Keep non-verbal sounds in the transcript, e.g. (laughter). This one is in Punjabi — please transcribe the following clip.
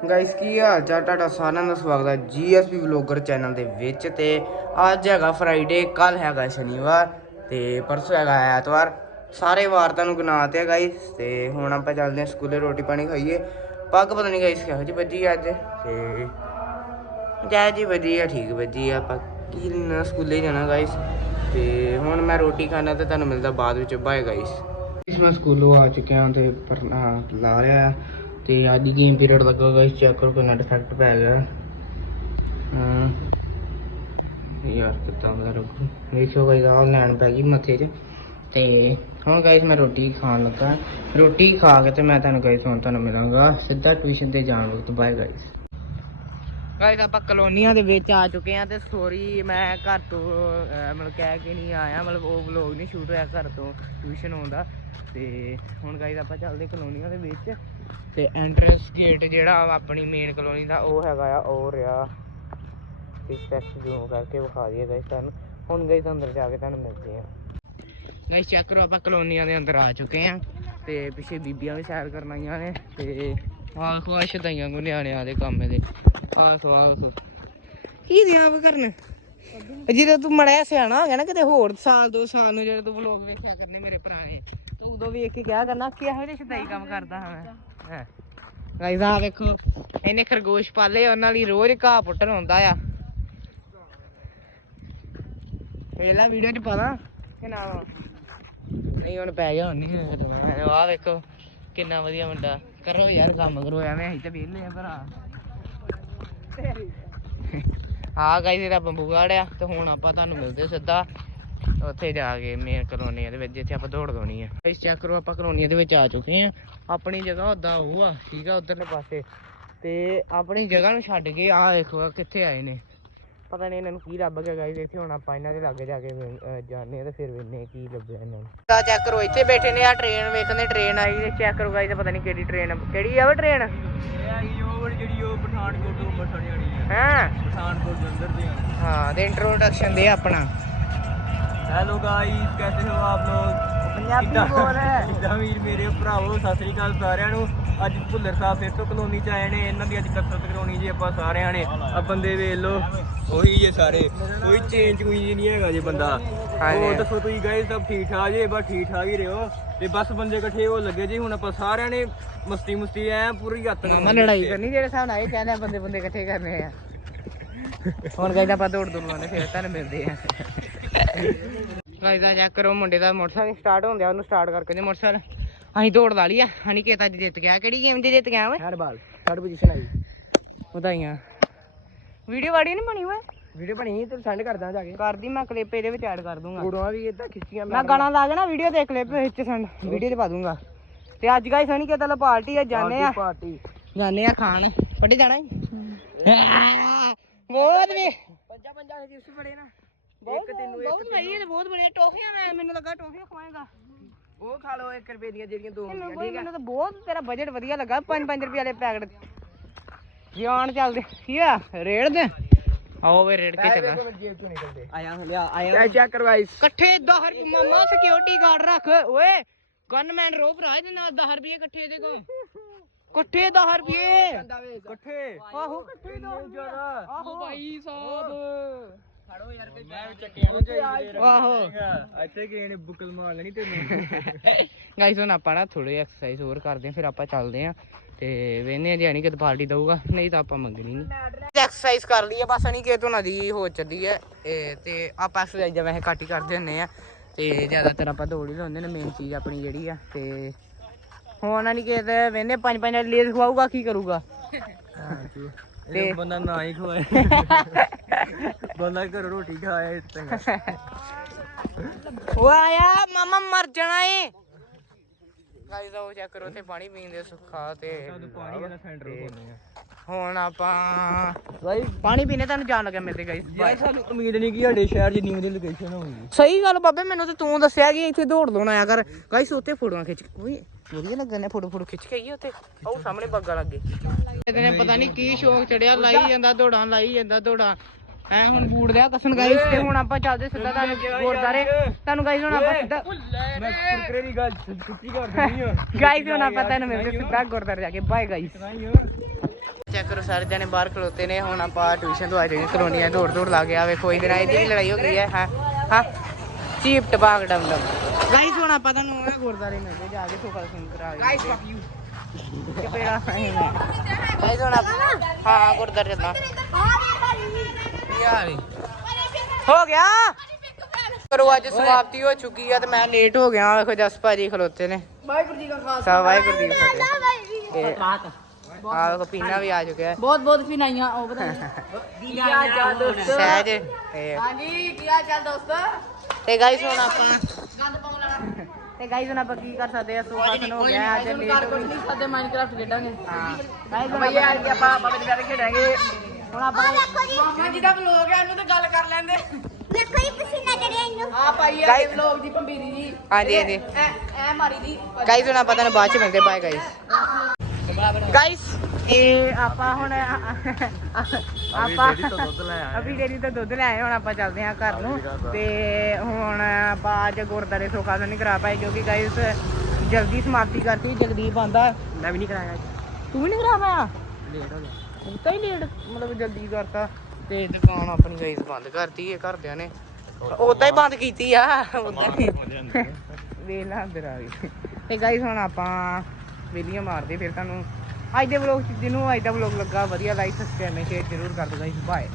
ਗਾਇਸ, ਕੀ ਹਾਲ ਚਾਲ? ਤੁਹਾਡਾ ਸਾਰਿਆਂ ਦਾ ਸਵਾਗਤ ਹੈ ਜੀਐਸਪੀ ਵਲੋਗਰ ਚੈਨਲ ਦੇ ਵਿੱਚ ਤੇ ਅੱਜ ਹੈਗਾ ਫਰਾਈਡੇ ਕੱਲ ਹੈਗਾ ਸ਼ਨੀਵਾਰ ਤੇ ਪਰਸੋਂ ਹੈਗਾ ਐਤਵਾਰ। ਸਾਰੇ ਵਾਰ ਤੁਹਾਨੂੰ ਗਨਾ ਤੇ ਗਾਇਸ ਤੇ ਹੁਣ ਆਪਾਂ ਚੱਲਦੇ ਹਾਂ ਸਕੂਲੇ ਰੋਟੀ ਪਾਣੀ ਖਾਈਏ। ਪੱਗ ਪਤਾ ਨਹੀਂ ਗਾਇਸ ਕਿਹੋ ਜਿਹੀ ਵੱਜੀ ਅੱਜ ਤੇ ਜੈ ਜੀ ਵਧੀਆ, ਠੀਕ ਵਧੀਆ, ਆਪਾਂ ਕੀ ਨਾ ਸਕੂਲੇ ਜਾਣਾ ਗਾਇਸ। ਤੇ ਹੁਣ ਮੈਂ ਰੋਟੀ ਖਾਣਾ ਤੇ ਤੁਹਾਨੂੰ ਮਿਲਦਾ ਬਾਅਦ ਵਿੱਚ। Bye guys. ਇਸ ਮੈਂ ਸਕੂਲੋਂ ਆ ਚੁੱਕਿਆ ਹਾਂ ਤੇ ਪਰ ਲਾ ਰਿਹਾ ਤੇ ਅੱਜ ਗੇਮ ਪੀਰੀਅਡ ਲੱਗਾ ਗਾਇਸ ਚੈੱਕ ਕਰੋ ਕਿੰਨਾ ਡਿਫੈਕਟ ਪੈ ਗਿਆ। ਹਾਂ ਯਾਰ ਕਿੱਦਾਂ ਦਾ ਰੁਕ। ਵੇਖੋ ਗਾਇਸ ਆਹ ਲੈਣ ਪੈ ਗਈ ਮੱਥੇ 'ਚ। ਤੇ ਹੁਣ ਗਾਇਸ ਮੈਂ ਰੋਟੀ ਖਾਣ ਲੱਗਾ। ਰੋਟੀ ਖਾ ਕੇ ਤੇ ਮੈਂ ਤੁਹਾਨੂੰ ਗਾਇਸ ਹੁਣ ਤੁਹਾਨੂੰ ਮਿਲਾਂਗਾ। ਸਿੱਧਾ ਟਿਊਸ਼ਨ ਤੇ ਜਾਣ ਵਕਤ। ਬਾਏ ਗਾਇਸ ਗਾਇਸ ਆਪਾਂ ਕਲੋਨੀਆਂ ਦੇ ਵਿੱਚ ਆ ਚੁੱਕੇ ਆ ਤੇ ਸੋਰੀ ਮੈਂ ਘਰ ਤੋਂ ਮਤਲਬ ਕਹਿ ਕੇ ਨਹੀਂ ਆਇਆ। ਮਤਲਬ ਉਹ ਵਲੌਗ ਨਹੀਂ ਸ਼ੂਟ ਹੋਇਆ ਘਰ ਤੋਂ ਟਿਊਸ਼ਨ ਆਉਂਦਾ। ਤੇ ਹੁਣ ਗਾਇਸ ਆਪਾਂ ਚੱਲਦੇ ਕਲੋਨੀਆਂ ਦੇ ਵਿੱਚ। ਤੇ ਐਂਟਰੈਂਸ ਗੇਟ ਜਿਹੜਾ ਆਪਣੀ ਮੇਨ ਕਲੋਨੀ ਦਾ, ਉਹ ਹੈਗਾ ਆ, ਉਹ ਰਿਹਾ। ਤੇ ਜੂਮ ਕਰਕੇ ਵਿਖਾ ਦਈਏ ਗਾਇਸ ਤੁਹਾਨੂੰ। ਹੁਣ ਗਾਇਸ ਅੰਦਰ ਜਾ ਕੇ ਤੁਹਾਨੂੰ ਮਿਲਦੇ ਆ। ਗਾਇਸ ਚੈੱਕ ਕਰੋ ਆਪਾਂ ਕਲੋਨੀਆਂ ਦੇ ਅੰਦਰ ਆ ਚੁੱਕੇ ਆ। ਤੇ ਪਿੱਛੇ ਬੀਬੀਆਂ ਵੀ ਸੈਰ ਕਰਨ ਆਈਆਂ ਨੇ, ਤੇ ਆਹ ਖੁਆਇਸ਼ ਦਈਆਂ ਕੋ ਨਿਆਣਿਆਂ ਦੇ ਕੰਮ ਇਹਦੇ ਆਹ ਸੋ ਕੀ ਦਿਆਂ ਵਾ ਕਰਨ? ਜਦੋਂ ਤੂੰ ਮੜਿਆ ਸਿਆਣਾ ਹੋ ਗਿਆ ਨਾ ਕਿਤੇ ਹੋਰ, ਸਾਲ ਦੋ ਸਾਲ ਨੂੰ ਜਦੋਂ ਤੂੰ ਵਲੋਗ ਵੇਖਿਆ ਕਰਨੇ ਮੇਰੇ ਪੁਰਾਣੇ ਤੂੰ ਉਦੋਂ ਵੇਖ ਕੇ ਕਿਹਾ ਕਰਨਾ ਕਿ ਜਿਹੇ ਸ਼ਦਾਈ ਕੰਮ ਕਰਦਾ ਹਾਂ ਮੈਂ। ਗਾਇਸ ਆ ਵੇਖੋ ਇਹਨੇ ਖਰਗੋਸ਼ ਪਾਲੇ ਉਹਨਾਂ ਲਈ ਰੋਜ਼ ਘਾਹ ਪੁੱਟਣ ਆਉਂਦਾ ਆ। ਪਹਿਲਾ ਵੀਡੀਓ ਚ ਪਾਣਾ ਕਿ ਨਾ ਨਹੀਂ ਹੁਣ ਪੈ ਗਿਆ ਹੁਣ ਨਹੀਂ ਆ ਵੇਖੋ ਕਿੰਨਾ ਵਧੀਆ ਮੁੰਡਾ। ਕਰੋ ਯਾਰ ਕੰਮ ਕਰੋ ਐਵੇਂ ਅਸੀਂ ਤੇ ਵਿਹਲੇ ਆ ਭਰਾ। ਆ ਗਾਇਸ ਇਹਦਾ ਬੰਬੂ ਗਾੜਿਆ ਤੇ ਹੁਣ ਆਪਾਂ ਤੁਹਾਨੂੰ ਮਿਲਦੇ ਸਿੱਧਾ। ਉੱਥੇ ਜਾ ਕੇ ਮੇਨ ਕਲੋਨੀ ਦੇ ਵਿੱਚ ਜਿੱਥੇ ਆਪਾਂ ਦੌੜ ਲਾਉਣੀ ਆ। ਇਸ ਚੈੱਕ ਕਰੋ ਆਪਾਂ ਕਲੋਨੀ ਦੇ ਵਿੱਚ ਆ ਚੁੱਕੇ ਆ। ਆਪਣੀ ਜਗ੍ਹਾ ਉਦਾਂ ਉਹ ਆ ਠੀਕ ਆ ਉਧਰਲੇ ਪਾਸੇ। ਤੇ ਆਪਣੀ ਜਗ੍ਹਾ ਨੂੰ ਛੱਡ ਕੇ ਆ ਦੇਖੋ ਆਹ ਕਿੱਥੇ ਆਏ ਨੇ। ਪਤਾ ਨਹੀਂ ਇਹਨਾਂ ਨੂੰ ਕੀ ਲੱਭ ਗਿਆ ਗਾਇਸ ਇੱਥੇ ਹੁਣ ਆਪਾਂ ਇਹਨਾਂ ਦੇ ਲਾਗੇ ਜਾ ਕੇ ਜਾਣੇ ਆ ਤੇ ਫਿਰ ਵੇਖਨੇ ਕੀ ਲੱਭਿਆ ਇਹਨਾਂ ਨੂੰ। ਤਾਂ ਚੈੱਕ ਕਰੋ ਇੱਥੇ ਬੈਠੇ ਨੇ ਆ ਟ੍ਰੇਨ ਵੇਖਦੇ ਟ੍ਰੇਨ ਆਈ ਤੇ ਚੈੱਕ ਕਰੋ ਗਾਇਸ ਪਤਾ ਨਹੀਂ ਕਿਹੜੀ ਟ੍ਰੇਨ ਕਿਹੜੀ ਆ ਉਹ ਟ੍ਰੇਨ ਜਿਹੜੀ ਉਹ ਪਠਾਨਕੋਟ ਤੋਂ ਅੰਮ੍ਰਿਤਸਰ ਜਾਣੀ ਹੈ ਹਾਂ? ਪਠਾਨਕੋਟ ਜਲੰਧਰ ਦੀ ਹਾਂ ਤੇ ਇੰਟਰੋਡਕਸ਼ਨ ਦੇ ਆਪਣਾ। ਹੈਲੋ ਗਾਇਸ ਕੈਸੇ ਹੋ ਆਪ ਲੋਗ ਪੰਜਾਬੀ ਬੋਲ ਕਿੱਦਾਂ ਵੀਰ ਮੇਰੇ ਭਰਾਵੋ ਸਤਿ ਸ੍ਰੀ ਅਕਾਲ ਸਾਰਿਆਂ ਨੂੰ ਅੱਜ ਭੁੱਲਰ ਸਾਹਿਬ ਫਿਰ ਤੋਂ ਕਲੋਨੀ ਚ ਆਏ ਨੇ ਇਹਨਾਂ ਦੀ ਅੱਜ ਕਸਰਤ ਕਰਾਉਣੀ ਜੀ ਆਪਾਂ ਸਾਰਿਆਂ ਨੇ। ਆ ਬੰਦੇ ਵੇਖ ਲੋ ਉਹੀ ਜੇ ਸਾਰੇ। ਕੋਈ ਚੇਂਜ ਕੋਈ ਨਹੀਂ ਹੈਗਾ ਜੇ ਬੰਦਾ। ਹਾਂਜੀ। ਉਹ ਦੱਸੋ ਤੁਸੀਂ ਗਾਇਸ ਸਭ ਠੀਕ ਠਾਕ ਜੇ? ਬਸ ਠੀਕ ਠਾਕ ਹੀ ਰਹੋ। ਤੇ ਬਸ ਬੰਦੇ ਇਕੱਠੇ ਹੋ ਲੱਗੇ ਜੀ। ਹੁਣ ਆਪਾਂ ਸਾਰਿਆਂ ਨੇ ਮਸਤੀ ਮੁਸਤੀ ਐ ਪੂਰੀ ਹੱਥ ਮਾਮਾ ਲੜਾਈ ਕਰਨੀ ਜਿਹੜੇ ਹਿਸਾਬ ਨਾਲ ਇਹ ਕਹਿੰਦੇ ਆ ਬੰਦੇ ਬੰਦੇ ਇਕੱਠੇ ਕਰਨੇ ਆ। ਹੁਣ ਗਾਇਦਾ ਆਪਾਂ ਦੌੜ ਦੌੜ ਲਾਉਂਦੇ ਫਿਰ ਤੁਹਾਨੂੰ ਮਿਲਦੇ ਆ। ਗਾਇਦਾ ਚੈੱਕ ਕਰੋ ਮੁੰਡੇ ਦਾ ਮੋਟਰਸਾਈਕਲ ਸਟਾਰਟ ਹੁੰਦਿਆ ਉਹਨੂੰ ਸਟਾਰਟ ਕਰਕੇ ਦੇ ਮੋਟਰਸਾਈਕਲ। ਅਸੀਂ ਦੌੜ ਲਾ ਲਈ ਆ ਹਣੀ ਕੇਤ ਅੱਜ ਜਿੱਤ ਗਿਆ। ਕਿਹੜੀ ਗੇਮ 'ਚ ਜਿੱਤ ਗਿਆ ਓਏ? ਹਰ ਬਾਲ ਥਰਡ ਪੋਜੀਸ਼ਨ ਆਈ ਵਧਾਈਆਂ। ਵੀਡੀਓ ਵਾੜੀ ਨਹੀਂ ਬਣੀ ਓਏ? ਵੀਡੀਓ ਬਣੀ ਤੇ ਸੈਂਡ ਕਰਦਾ ਜਾ ਕੇ। ਕਰਦੀ ਮੈਂ ਕਲਿੱਪ ਇਹਦੇ ਵਿੱਚ ਐਡ ਕਰ ਦੂੰਗਾ। ਫੋਟੋਆਂ ਵੀ ਇਦਾਂ ਖਿੱਚੀਆਂ ਮੈਂ ਗਾਣਾ ਲਾ ਨਾ ਵੀਡੀਓ ਦੇ ਕਲਿੱਪ ਵਿੱਚ ਸੰਡ ਵੀਡੀਓ 'ਚ ਪਾ ਦੂੰਗਾ। ਤੇ ਅੱਜ ਗਾਇਸ ਹਣੀ ਕੇਤ ਪਾਰਟੀ ਆ ਜਾਣੇ ਆ। ਪਾਰਟੀ। ਜਾਣੇ ਆ ਖਾਣ। ਪੱਟੀ ਜਾਣਾ ਹੀ। ਬਹੁਤ ਵੀ। ਪੰਜਾ ਪੰਜਾ ਦੇ ਜਿਸ ਬੜੇ ਨਾ। ਇੱਕ ਤੈਨੂੰ ਇੱਕ ਬਹੁਤ ਭਾਈ ਇਹ ਬਹੁਤ ਬੜੀਆਂ ਟੋਫੀਆਂ ਮੈਂ ਮੈਨੂੰ ਲੱਗਾ ਟੋਫੀਆਂ ਖਵਾਏਗਾ। ਉਹ ਖਾ ਲਓ 1 ਰੁਪਏ ਦੀਆਂ ਜਿਹੜੀਆਂ ਦੋ ਮੈਨੂੰ ਬਈ ਮੈਨੂੰ ਤਾਂ ਬਹੁਤ ਤੇਰਾ ਬਜਟ ਵਧੀਆ ਲੱਗਾ 5-5 ਰੁਪਏ ਵਾਲੇ ਪੈਕਟ। ਜਾਨ ਚੱਲਦੇ ਕੀ ਆ? ਰੇੜ ਦੇ। ਆਓ ਵੇ ਰੇੜ ਕੇ ਚੱਲਾ। ਜੇਬ ਚੋਂ ਨਿਕਲਦੇ? ਆਇਆ ਲਿਆ ਆਇਆ ਚੈੱਕ ਕਰਵਾਈਸ ਇਕੱਠੇ 10 ਰੁਪਏ ਮਾਮਾ ਸਿਕਿਉਰਿਟੀ ਗਾਰਡ ਰੱਖ। ਓਏ ਗਨਮੈਨ ਰੋ ਭਰਾ ਇਹਦੇ ਨਾਲ 10 ਰੁਪਏ ਇਕੱਠੇ ਦੇ ਕੋ ਇਕੱਠੇ 10 ਰੁਪਏ। ਇਕੱਠੇ। ਆਹੋ ਇਕੱਠੇ ਦੋ ਆਹੋ। ਭਾਈ ਸਾਹਿਬ। ਖੜੋ ਯਾਰ ਕੋਈ ਮੈਂ ਵੀ ਚੱਕਿਆ ਆਹੋ। ਇੱਥੇ ਕਿਸੇ ਨੇ ਬੁਕਲ ਮਾਰ ਲੈਣੀ ਤੈਨੂੰ ਗਾਈਸ ਹੁਣ ਆਪਾਂ ਨਾ ਥੋੜੀ ਐਕਸਰਸਾਈਜ਼ ਹੋਰ ਕਰਦੇ ਆਂ ਫਿਰ ਆਪਾਂ ਚੱਲਦੇ ਆਂ ਤੇ ਵੇਨੇ ਆ ਜਾਨੀ ਕਿ ਪਾਰਟੀ ਦਊਗਾ ਨਹੀਂ ਤਾਂ ਆਪਾਂ ਮੰਗਣੀ ਨਹੀਂ। ਐਕਸਰਸਾਈਜ਼ ਕਰ ਲਈਏ ਬਸ ਨਹੀਂ ਕਿ ਤੋਂ ਦੀ ਹੋ ਚੱਲੀ ਹੈ ਇਹ ਤੇ ਆਪਾਂ ਐਕਸਰਸਾਈਜ਼ ਵੈਸੇ ਘੱਟ ਹੀ ਕਰਦੇ ਹੁੰਨੇ ਆ। ਤੇ ਜ਼ਿਆਦਾਤਰ ਆਪਾਂ ਦੌੜ ਹੀ ਲਾਉਂਦੇ ਨੇ ਮੇਨ ਚੀਜ਼ ਆਪਣੀ ਜਿਹੜੀ ਆ। ਤੇ ਹੁਣ ਨਹੀਂ ਕਿ ਵੇਨੇ ਪੰਜ ਪੰਜ ਲੇਜ਼ ਖਵਾਊਗਾ ਕੀ ਕਰੂਗਾ? ਤੇ ਬੰਦਾ ਨਾ ਹੀ ਖਵਾਏ। (laughs) ਬੰਦਾ ਘਰ ਰੋਟੀ ਖਾਏ ਚੰਗਾ ਉਹ ਆਇਆ ਮਾਮਾ ਮਰ ਜਾਣਾ ਏ। ਗਾਈਸ ਉਹ ਚੈੱਕ ਕਰੋ ਤੇ ਪਾਣੀ ਪੀਣ ਦੇ ਸੁੱਖਾ ਤੇ ਪਾਣੀ ਵਾਲਾ ਸੈਂਟਰ ਕੋਨੇ ਆ। ਹੁਣ ਆਪਾਂ ਭਾਈ ਪਾਣੀ ਪੀਣੇ ਤੁਹਾਨੂੰ ਜਾਣ ਲੱਗਾ ਮੇਰੇ ਤੇ ਗਾਈਸ ਯਾਰ ਸਾਨੂੰ ਉਮੀਦ ਨਹੀਂ ਕਿ ਸਾਡੇ ਸ਼ਹਿਰ ਨਿਊ ਦੀ ਲੋਕੇਸ਼ਨ ਹੋਊਗੀ। ਸਹੀ ਗੱਲ ਬਾਬੇ ਮੈਨੂੰ ਤੇ ਤੂੰ ਦੱਸਿਆ ਕਿ ਇੱਥੇ ਦੌੜ ਲਾਉਣ ਆਇਆ ਕਰ। ਗਾਈਸ ਉੱਤੇ ਫੋਟੋਆਂ ਖਿੱਚ ਓਏ। ਵਧੀਆ ਲੱਗਣ ਨੇ ਫੋਟੋ ਫੋਟੋ ਖਿੱਚ ਕੇ ਆਈਏ ਉੱਥੇ? ਉਹ ਸਾਹਮਣੇ ਬੱਗਾ ਲੱਗੇ। ਇਹਦੇ ਨੇ ਪਤਾ ਨਹੀਂ ਕੀ ਸ਼ੌਕ ਚੜਿਆ ਲਾਈ ਜਾਂਦਾ ਦੌੜਾਂ ਲਾਈ ਜਾਂਦਾ ਦੌੜਾਂ। ਐ ਹੁਣ ਬੂੜ ਦਿਆ ਕਸਨ ਗਾਈਸ ਤੇ ਹੁਣ ਆਪਾਂ ਚੱਲਦੇ ਸਿੱਧਾ ਤੁਹਾਨੂੰ ਗੁਰਦਾਰੇ ਤੁਹਾਨੂੰ ਗਾਈਸ ਹੁਣ ਆਪਾਂ ਸਿੱਧਾ ਮੈਂ ਕੁਰਕਰੇ ਦੀ ਗੱਲ ਸੱਚੀ ਕਰ ਦਿੰਦੀ ਆ। (laughs) ਗਾਈਸ ਹੁਣ ਆਪਾਂ ਤੁਹਾਨੂੰ ਮਿਲਦੇ ਸਿੱਧਾ ਗੁਰਦਾਰੇ ਜਾ ਕੇ ਬਾਏ ਗਾਈਸ ਚੈੱਕ ਕਰੋ ਸਾਰੇ ਜਣੇ ਬਾਹਰ ਖਲੋਤੇ ਨੇ ਹੁਣ ਆਪਾਂ ਟਿਊਸ਼ਨ ਤੋਂ ਆ ਜਾਈਏ ਕਲੋਨੀਆਂ ਦੌੜ ਦੌੜ ਲਾ ਗਿਆ ਵੇਖੋ ਇਹਦੇ ਨਾਲ ਇਹਦੀ ਵੀ ਲੜਾਈ ਹੋ ਗਈ ਹੈ ਹਾਂ ਹਾਂ। ਚੀਪ ਟਬਾਕ ਡਮ ਡਮ। ਗਾਈਸ ਹੁਣ ਆਪਾਂ ਤੁਹਾਨੂੰ ਇਹ ਗੁਰਦਾਰੇ ਮਿਲ ਕੇ ਜਾ ਕੇ ਸੋਖਾ ਸਿੰਘ ਕਰਾ ਗਏ ਗਾਈਸ ਫੱਕ ਯੂ ਚਪੇੜਾ ਗਾਈਸ ਹੁਣ ਆਪਾਂ ਹਾਂ ਗੁਰਦਾਰੇ ਚੱਲਣਾ ਯਾਰ। ਹੋ ਗਿਆ? ਕਰੋ ਅੱਜ ਸਮਾਪਤੀ ਹੋ ਚੁੱਕੀ ਆ ਤੇ ਮੈਂ ਲੇਟ ਹੋ ਗਿਆ ਵੇਖੋ ਜਸ ਭਾਜੀ ਖਲੋਤੇ ਨੇ। ਵਾਹਿਗੁਰੂ ਜੀ ਕਾ ਖਾਲਸਾ। ਵਾਹਿਗੁਰੂ ਜੀ ਕੀ ਫਤਿਹ। ਆ ਵੇਖੋ ਪੀਨਾ ਵੀ ਆ ਚੁੱਕਿਆ। ਬਹੁਤ ਬਹੁਤ ਫਿਨਾਈਆਂ ਉਹ ਬਤਾਈਆਂ ਕੀ ਹਾਲ ਚਾਲ ਦੋਸਤੋ ਸਹਿਜ ਹਾਂਜੀ ਕੀ ਹਾਲ ਚਾਲ ਦੋਸਤੋ? ਤੇ ਗਾਈਸ ਹੁਣ ਆਪਾਂ ਗੰਦ ਪਾਉਣ ਵਾਲਾ। ਤੇ ਗਾਈਸ ਹੁਣ ਆਪਾਂ ਕੀ ਕਰ ਸਕਦੇ ਆ? ਸੋਫਾ ਸਨ ਹੋ ਗਿਆ ਅੱਜ ਲੇਟ ਹੋ ਨਹੀਂ ਕਰਦੇ ਮਾਈਨਕ੍ਰਾਫਟ ਖੇਡਾਂਗੇ। ਹਾਂ। ਗਾਈਸ ਹੁਣ ਭਈਆ ਆਪਾਂ ਅੱਜ ਆਪਾਂ ਬਾਬੇ ਦੇ ਪਿਆਰੇ ਖੇਡਾਂਗੇ। ਹੁਣ ਆਪਾਂ ਮਾਮਾ ਜੀ ਦਾ ਵਲੋਗ ਹੈ ਇਹਨੂੰ ਤਾਂ ਗੱਲ ਕਰ ਲੈਂਦੇ। ਦੇਖੋ ਹੀ ਪਸੀਨਾ ਚੜਿਆ ਇਹਨੂੰ। ਆ ਭਾਈ ਆ ਵਲੋਗ ਦੀ ਭੰਬੀਰੀ ਜੀ। ਹਾਂਜੀ ਹਾਂਜੀ। ਐ ਐ ਮਾਰੀ ਦੀ। ਗਾਈਸ ਹੁਣ ਆਪਾਂ ਤੁਹਾਨੂੰ ਬਾਅਦ ਚ ਮਿਲਦੇ। ਬਾਏ ਗਾਈਸ ਗਾਈਸ ਇਹ ਆਪਾਂ ਹੁਣ ਆਪਾਂ ਅਭੀ ਡੇਰੀ ਤੋਂ ਦੁੱਧ ਲੈ ਆਏ ਹੁਣ ਆਪਾਂ ਚੱਲਦੇ ਹਾਂ ਘਰ ਨੂੰ। ਤੇ ਹੁਣ ਆਪਾਂ ਅੱਜ ਗੁਰਦਾਰੇ ਸੋਖਾ ਨਹੀਂ ਕਰਾ ਪਾਏ ਕਿਉਂਕਿ ਗਾਈਸ ਜਲਦੀ ਸਮਾਪਤੀ ਕਰਤੀ ਜਗਦੀਪ ਆਂਦਾ ਮੈਂ ਵੀ ਨਹੀਂ ਕਰਾਇਆ ਤੂੰ ਵੀ ਨਹੀਂ ਕਰਾ ਪਾਇਆ? ਲੇਟ ਹੋ ਗਿਆ। ਉਹ ਤਾਂ ਹੀ ਲੇਟ ਮਤਲਬ ਜਲਦੀ ਕਰਤਾ। ਤੇ ਦੁਕਾਨ ਆਪਣੀ ਗਾਈਸ ਬੰਦ ਕਰਤੀ ਹੈ ਘਰਦਿਆਂ ਨੇ। ਉਦਾਂ ਹੀ ਬੰਦ ਕੀਤੀ ਆ ਉਦਾਂ ਹੀ। ਵੇਖ ਲਾ ਅੰਦਰ ਆ ਗਈ। ਤੇ ਗਾਈਸ ਹੁਣ ਆਪਾਂ ਵੇਲੀਆਂ ਮਾਰਦੇ, ਫਿਰ ਤੁਹਾਨੂੰ ਅੱਜ ਦੇ ਵਲੌਗ ਜਿਹਨੂੰ ਅੱਜ ਦਾ ਵਲੌਗ ਲੱਗਾ, ਵਧੀਆ ਲਾਈਕ ਸਬਸਕ੍ਰਾਈਬ ਸ਼ੇਅਰ ਜ਼ਰੂਰ ਕਰ ਦਿਓ ਗਾਈਸ ਬਾਏ